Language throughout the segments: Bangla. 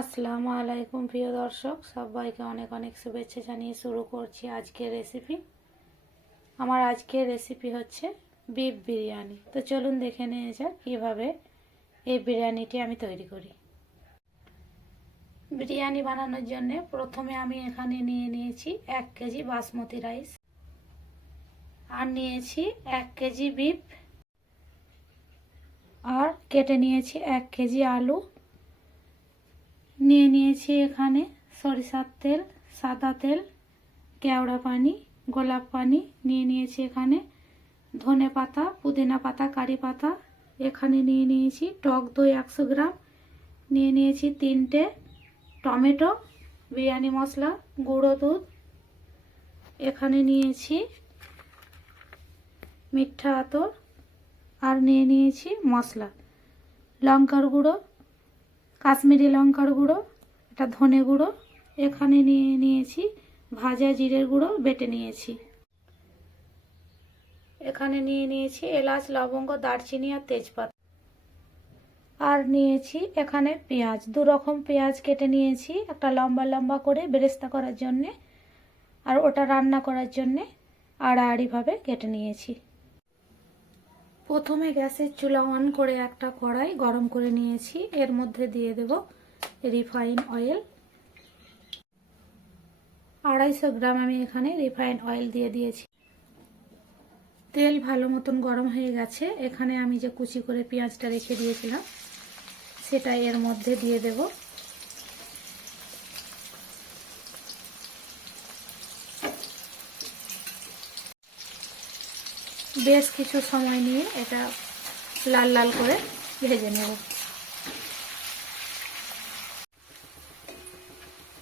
আসসালামু আলাইকুম প্রিয় দর্শক, সবাইকে অনেক অনেক শুভেচ্ছা জানিয়ে শুরু করছি আজকের রেসিপি। আমার আজকের রেসিপি হচ্ছে বিফ বিরিয়ানি। তো চলুন দেখে নিয়ে যাক কীভাবে এই বিরিয়ানিটি আমি তৈরি করি। বিরিয়ানি বানানোর জন্য প্রথমে আমি এখানে নিয়ে নিয়েছি 1 কেজি বাসমতি রাইস, আর নিয়েছি 1 কেজি বিফ, আর কেটে নিয়েছি 1 কেজি আলু, নিয়ে নিয়েছি এখানে সরিষার তেল, সাদা তেল, কেওড়া পানি, গোলাপ পানি, নিয়ে নিয়েছি এখানে ধনে পাতা, পুদিনা পাতা, কারি পাতা, এখানে নিয়ে নিয়েছি টক দই 100 গ্রাম, নিয়ে নিয়েছি 3টে টমেটো, বিরিয়ানি মশলা, গুঁড়ো দুধ, এখানে নিয়েছি মিঠা আতর, আর নিয়ে নিয়েছি মশলা লঙ্কার গুঁড়ো, কাশ্মীরি লঙ্কার গুঁড়ো, এটা ধনে গুঁড়ো, এখানে নিয়ে নিয়েছি ভাজা জিরের গুঁড়ো বেটে নিয়েছি, এখানে নিয়ে নিয়েছি এলাচ, লবঙ্গ, দারচিনি আর তেজপাতা, আর নিয়েছি এখানে পেঁয়াজ, 2 রকম পেঁয়াজ কেটে নিয়েছি, একটা লম্বা লম্বা করে বেরেস্তা করার জন্যে, আর ওটা রান্না করার জন্যে আড়াআড়িভাবে কেটে নিয়েছি। প্রথমে গ্যাসের চুলা অন করে একটা কড়াই গরম করে নিয়েছি, এর মধ্যে দিয়ে দেব রিফাইন অয়েল। 250 গ্রাম আমি এখানে রিফাইন অয়েল দিয়ে দিয়েছি। তেল ভালো মতন গরম হয়ে গেছে, এখানে আমি যে কুচি করে পেঁয়াজটা রেখে দিয়েছিলাম সেটা এর মধ্যে দিয়ে দেব। বেশ কিছু সময় নিয়ে এটা লাল লাল করে ভেজে নেব।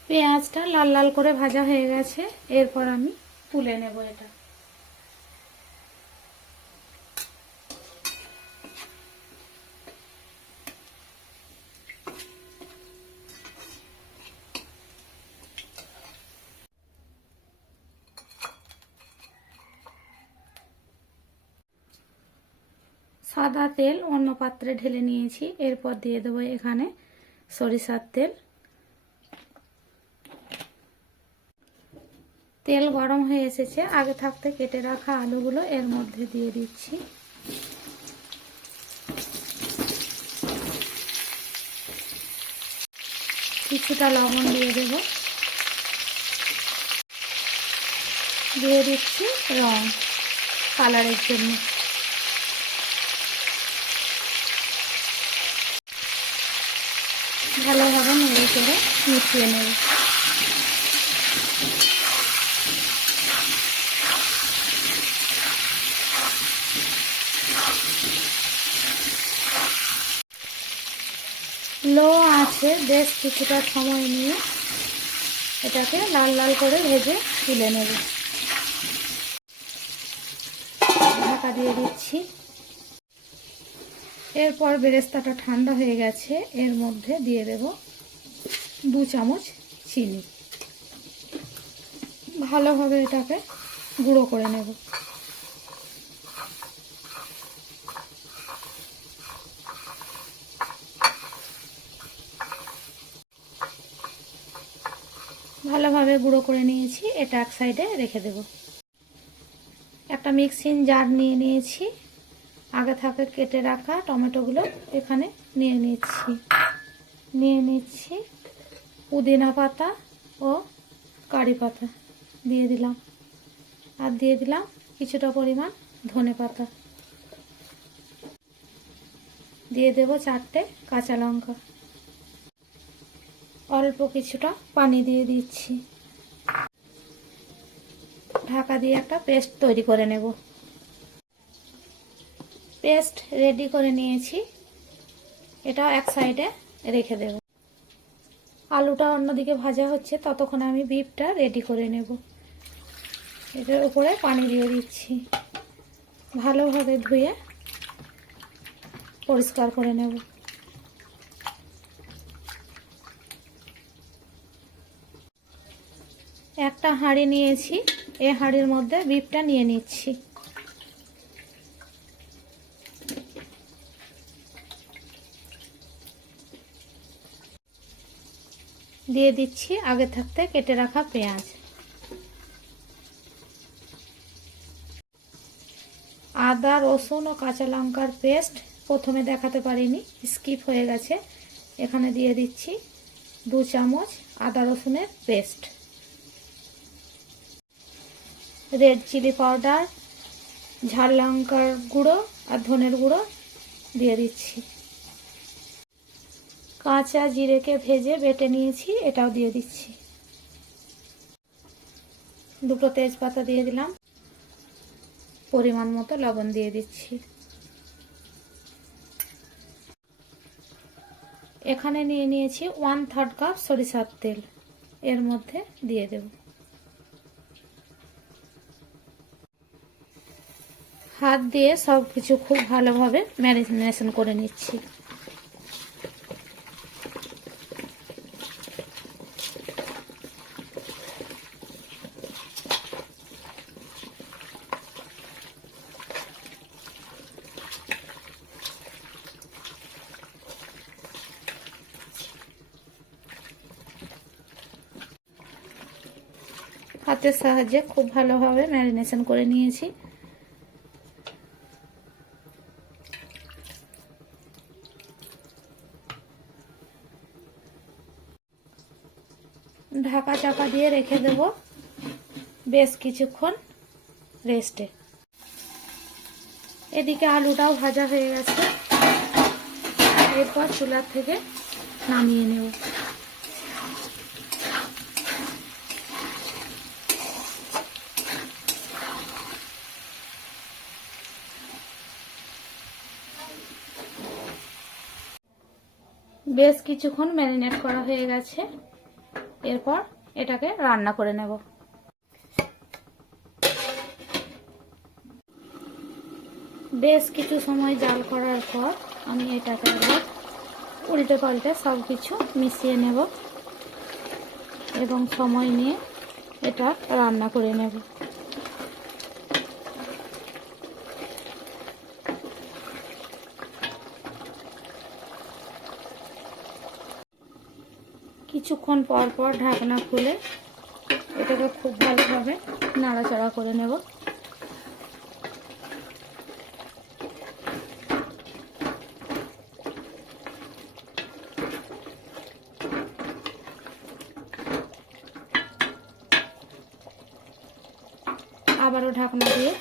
পেঁয়াজটা লাল লাল করে ভাজা হয়ে গেছে, এরপর আমি তুলে নেব এটা। সাদা তেল অন্য পাত্রে ঢেলে নিয়েছি, এরপর দিয়ে দেবো এখানে সরিষার তেল। তেল গরম হয়ে এসেছে, আগে থাকতে কেটে রাখা আলুগুলো এর মধ্যে দিয়ে দিচ্ছি। কিছুটা লবণ দিয়ে দেব, দিয়ে দিচ্ছি রং কালারের জন্য। ভালোভাবে নেড়ে করে মিশিয়ে নেব। লো আছে বেশ কিছুটা সময় নিয়ে এটাকে লাল লাল করে ভেজে তুলে নেব। ঢাকা দিয়ে দিচ্ছি। এরপর বেরেস্তাটা ঠান্ডা হয়ে গেছে, এর মধ্যে দিয়ে দেব 2 চামচ চিনি। ভালোভাবে এটাকে গুঁড়ো করে নেব। ভালোভাবে গুঁড়ো করে নিয়েছি, এটা এক সাইডে রেখে দেব। একটা মিক্সিং জার নিয়ে নিয়েছি, আগে থেকে কেটে রাখা টমেটোগুলো এখানে নিয়ে নিচ্ছি পুদিনা পাতা ও কারি পাতা দিয়ে দিলাম, আর দিয়ে দিলাম কিছুটা পরিমাণ ধনে পাতা, দিয়ে দেব 4টে কাঁচা লঙ্কা, অল্প কিছুটা পানি দিয়ে দিচ্ছি। ঢাকা দিয়ে একটা পেস্ট তৈরি করে নেব। পেস্ট রেডি করে নিয়েছি, এটাও এক সাইডে রেখে দেব। আলুটা অন্যদিকে ভাজা হচ্ছে, ততক্ষণ আমি বিফটা রেডি করে নেব। এটার উপরে পানি দিয়ে দিচ্ছি, ভালোভাবে ধুয়ে পরিষ্কার করে নেব। একটা হাঁড়ি নিয়েছি, এই হাঁড়ির মধ্যে বিফটা নিয়ে নিচ্ছি। দিয়ে দিচ্ছি আগে থাকতে কেটে রাখা পেঁয়াজ, আদা রসুন ও কাঁচা লঙ্কার পেস্ট প্রথমে দেখাতে পারিনি, স্কিপ হয়ে গেছে। এখানে দিয়ে দিচ্ছি 2 চামচ আদা রসুনের পেস্ট, রেড চিলি পাউডার, ঝাল লঙ্কার গুঁড়ো আর ধনের গুঁড়ো দিয়ে দিচ্ছি। কাঁচা জিরেকে ভেজে বেটে নিয়েছি, এটাও দিয়ে দিচ্ছি। 2টো তেজপাতা দিয়ে দিলাম, পরিমাণ মতো লবণ দিয়ে দিচ্ছি। এখানে নিয়ে নিয়েছি 1/3 কাপ সরিষার তেল, এর মধ্যে দিয়ে দেব। হাত দিয়ে সব কিছু খুব ভালোভাবে ম্যারিনেশন করে নিচ্ছি। হাতের সাহায্যে খুব ভালোভাবে ম্যারিনেশন করে নিয়েছি। ঢাকা চাপা দিয়ে রেখে দেব বেশ কিছুক্ষণ রেস্টে। এদিকে আলুটাও ভাজা হয়ে গেছে, এরপর চুলার থেকে নামিয়ে নেব। বেশ কিছুক্ষণ ম্যারিনেট করা হয়ে গেছে, এরপর এটাকে রান্না করে নেব। বেশ কিছু সময় জাল করার পর আমি এটাকে উল্টে পাল্টে সব কিছু মিশিয়ে নেব এবং সময় নিয়ে এটা রান্না করে নেব। কিছুক্ষণ পর পর ঢাকনা খুলে এটাকে খুব ভালোভাবে নাড়াচাড়া করে নেব। আবারও ঢাকনা দিয়ে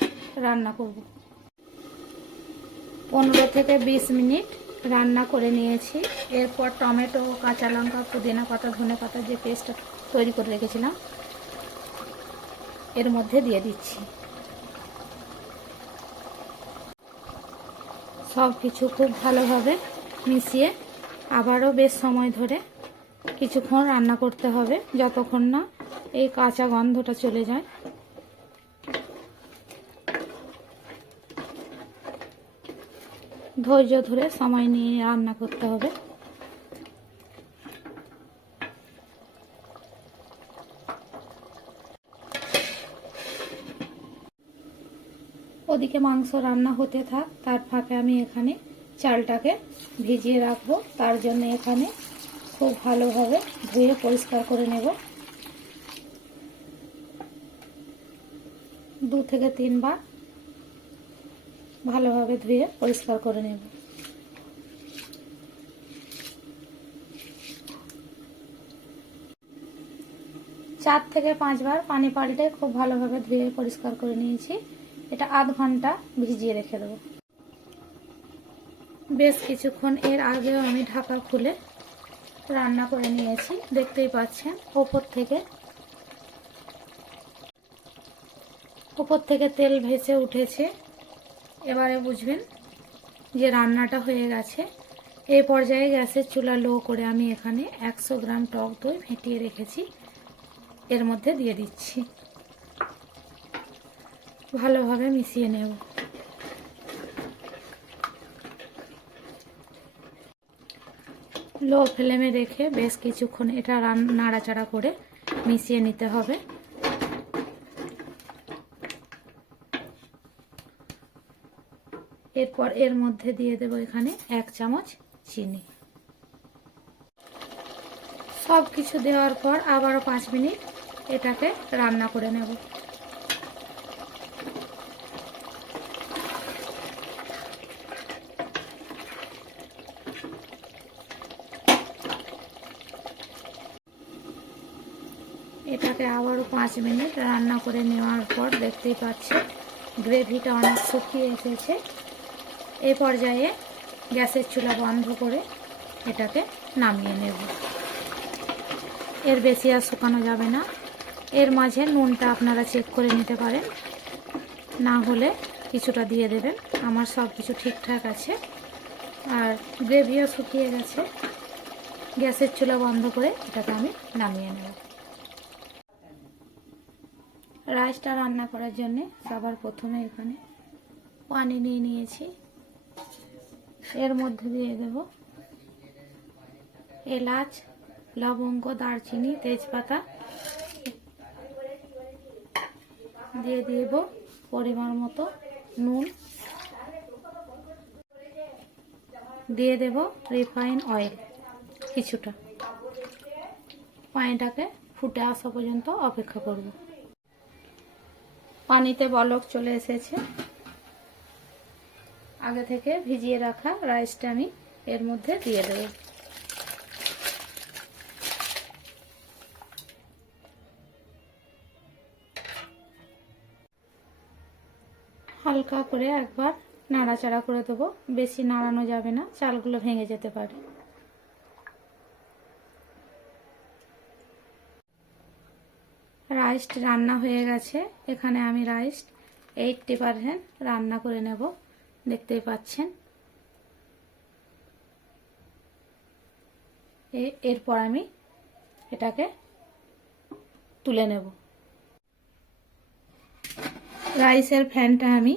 রান্না করব। 15 থেকে 20 মিনিট রান্না করে নিয়েছি। এরপর টমেটো, কাঁচা লঙ্কা, পুদিনা পাতা, ধনে পাতা যে পেস্টটা তৈরি করে রেখেছিলাম এর মধ্যে দিয়ে দিচ্ছি। সব কিছু খুব ভালোভাবে মিশিয়ে আবারও বেশ সময় ধরে কিছুক্ষণ রান্না করতে হবে, যতক্ষণ না এই কাঁচা গন্ধটা চলে যায়। ধৈর্য ধরে সময় নিয়ে রান্না করতে হবে। ওদিকে মাংস রান্না হতে থাক, তার ফাঁকে আমি এখানে চালটাকে ভিজিয়ে রাখবো। তার জন্য এখানে খুব ভালোভাবে ধুয়ে পরিষ্কার করে নেব। 2 থেকে 3 বার ভালোভাবে ধুয়ে পরিষ্কার করে নেব। চার থেকে 5 বার পানি পাল্টে খুব ভালোভাবে ধুয়ে পরিষ্কার করে নিয়েছি। এটা আধ ঘন্টা ভিজিয়ে রেখে দেবো। বেশ কিছুক্ষণ এর আগেও আমি ঢাকা খুলে রান্না করে নিয়েছি, দেখতেই পাচ্ছেন ওপর থেকে তেল ভেসে উঠেছে। এবারে বুঝবেন যে রান্নাটা হয়ে গেছে। এই পর্যায়ে গ্যাসের চুলা লো করে আমি এখানে 100 গ্রাম টক দই ফেটিয়ে রেখেছি, এর মধ্যে দিয়ে দিচ্ছি। ভালোভাবে মিশিয়ে নেব। লো ফ্লেমে রেখে বেশ কিছুক্ষণ এটা নাড়াচাড়া করে মিশিয়ে নিতে হবে। এরপর এর মধ্যে দিয়ে দেব এখানে 1 চামচ চিনি। সব কিছু দেওয়ার পর আবারও 5 মিনিট এটাকে রান্না করে নেব। এটাকে আবারও 5 মিনিট রান্না করে নেওয়ার পর দেখতেই পাচ্ছি গ্রেভিটা অনেক শুকিয়ে এসেছে। এই পর্যায়ে গ্যাসের চুলা বন্ধ করে এটাকে নামিয়ে নেব। এর বেশি আর শুকানো যাবে না। এর মাঝে নুনটা আপনারা চেক করে নিতে পারেন, না হলে কিছুটা দিয়ে দেবেন। আমার সব কিছু ঠিকঠাক আছে আর গ্রেভিও শুকিয়ে গেছে। গ্যাসের চুলা বন্ধ করে এটাকে আমি নামিয়ে নেব। রাইসটা রান্না করার জন্য সবার প্রথমে এখানে পানি নিয়ে নিয়েছি। এর মধ্যে দিয়ে দেব এলাচ, লবঙ্গ, দারচিনি, তেজপাতা, দিয়ে দেব পরিমাণ মতো নুন, দিয়ে দেব রিফাইন অয়েল কিছুটা। পানিটাকে ফুটে আসা পর্যন্ত অপেক্ষা করব। পানিতে বলক চলে এসেছে। আগে থেকে ভিজিয়ে রাখা রাইসটা আমি এর মধ্যে দিয়ে দেব। হালকা করে একবার নাড়াচাড়া করে দেবো, বেশি নাড়ানো যাবে না, চালগুলো ভেঙে যেতে পারে। রাইস রান্না হয়ে গেছে। এখানে আমি রাইস 80% রান্না করে নেব, দেখতেই পাচ্ছেন। এরপর আমি এটাকে তুলে নেব। রাইসের ফ্যানটা আমি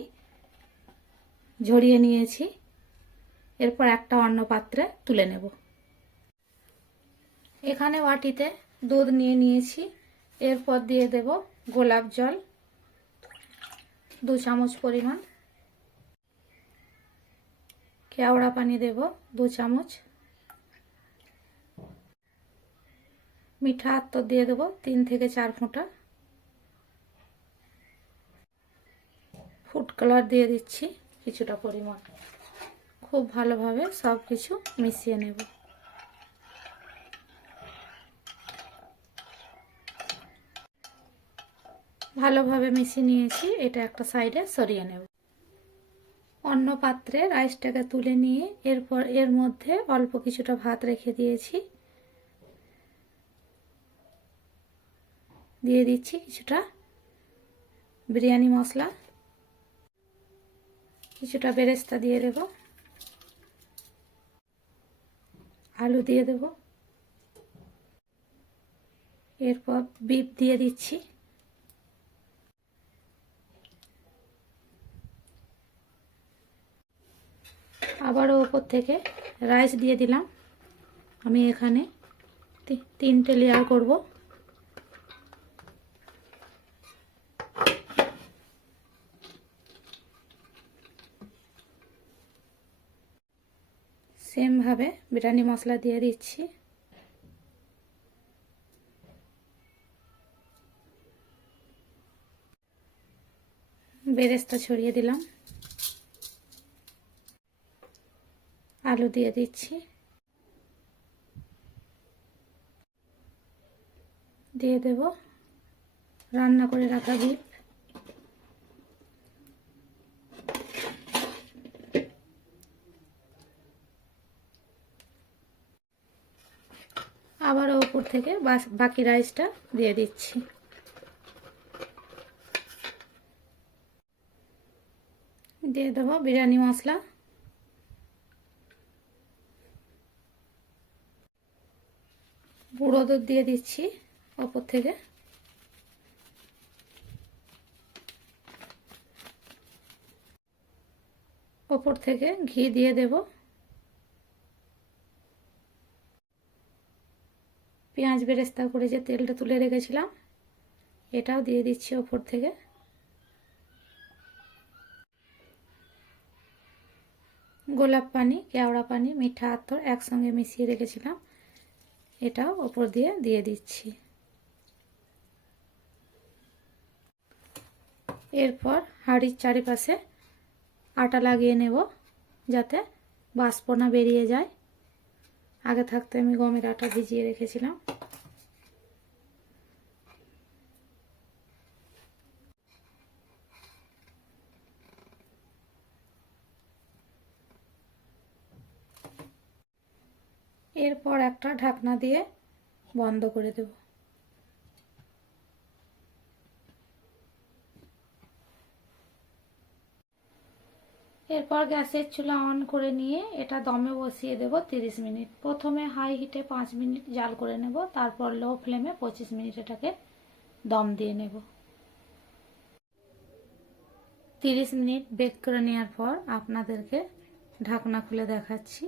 ঝরিয়ে নিয়েছি। এরপর একটা অন্য পাত্রে তুলে নেব। এখানে বাটিতে দুধ নিয়ে নিয়েছি। এরপর দিয়ে দেব গোলাপ জল 2 চামচ পরিমাণ, কেওড়া পানি দেব 2 চামচ, মিঠা আতর দিয়ে দেব 3 থেকে 4 ফোঁটা, ফুড কালার দিয়ে দিচ্ছি কিছুটা পরিমাণ। খুব ভালোভাবে সব কিছু মিশিয়ে নেব। ভালোভাবে মিশিয়ে নিয়েছি। এটা একটা সাইডে সরিয়ে নেব। অন্য পাত্রে রাইসটাকে তুলে নিয়ে এরপর এর মধ্যে অল্প কিছুটা ভাত রেখে দিয়েছি। দিয়ে দিচ্ছি কিছুটা বিরিয়ানি মশলা, কিছুটা বেরেস্তা দিয়ে দেব, আলু দিয়ে দেব, এরপর বিফ দিয়ে দিচ্ছি। আবারও উপর থেকে রাইস দিয়ে দিলাম। আমি এখানে 3টে লেয়ার করব। সেম ভাবে বিরিয়ানি মশলা দিয়ে দিচ্ছি। বেরেস্তা ছড়িয়ে দিলাম, আলু দিয়ে দিচ্ছি, দিয়ে দেব রান্না করে রাখা বিফ, আবারও উপর থেকে বাকি রাইসটা দিয়ে দিচ্ছি। দিয়ে দেবো বিরিয়ানি মশলা, গুঁড়ো দুধ দিয়ে দিচ্ছি ওপর থেকে, ওপর থেকে ঘি দিয়ে দেব, পেঁয়াজ বেরেস্তা করে যে তেলটা তুলে রেখেছিলাম এটাও দিয়ে দিচ্ছি ওপর থেকে। গোলাপ পানি, কেওড়া পানি, মিঠা আতর একসঙ্গে মিশিয়ে রেখেছিলাম এটাও ওপর দিয়ে দিয়ে দিচ্ছি। এরপর হাঁড়ির চারিপাশে আটা লাগিয়ে নেব যাতে বাষ্প না বেরিয়ে যায়। আগে থাকতে আমি গমের আটা ভিজিয়ে রেখেছিলাম। এরপর একটা ঢাকনা দিয়ে বন্ধ করে দেব। এরপর গ্যাসের চুলা অন করে নিয়ে এটা দমে বসিয়ে দেব 30 মিনিট। প্রথমে হাই হিটে 5 মিনিট জাল করে নেব, তারপর লো ফ্লেমে 25 মিনিট এটাকে দম দিয়ে নেব। 30 মিনিট বেক করে নেওয়ার পর আপনাদেরকে ঢাকনা খুলে দেখাচ্ছি।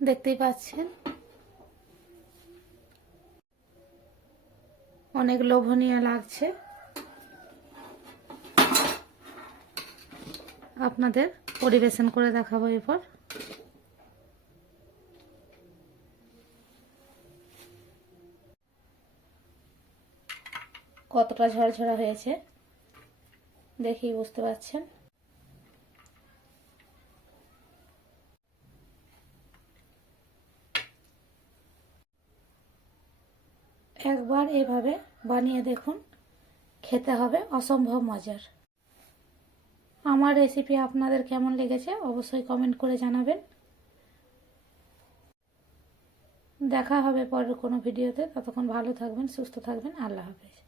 দেখতেই পাচ্ছেন অনেক লোভনীয় লাগছে। আপনাদের পরিবেশন করে দেখাবো এরপর। কতটা ঝরঝরা হয়েছে দেখেই বুঝতে পারছেন। একবার এভাবে বানিয়ে দেখুন, খেতে হবে অসম্ভব মজার। আমার রেসিপি আপনাদের কেমন লেগেছে অবশ্যই কমেন্ট করে জানাবেন। দেখা হবে পরের কোনো ভিডিওতে। ততক্ষণ ভালো থাকবেন, সুস্থ থাকবেন। আল্লাহ হাফেজ।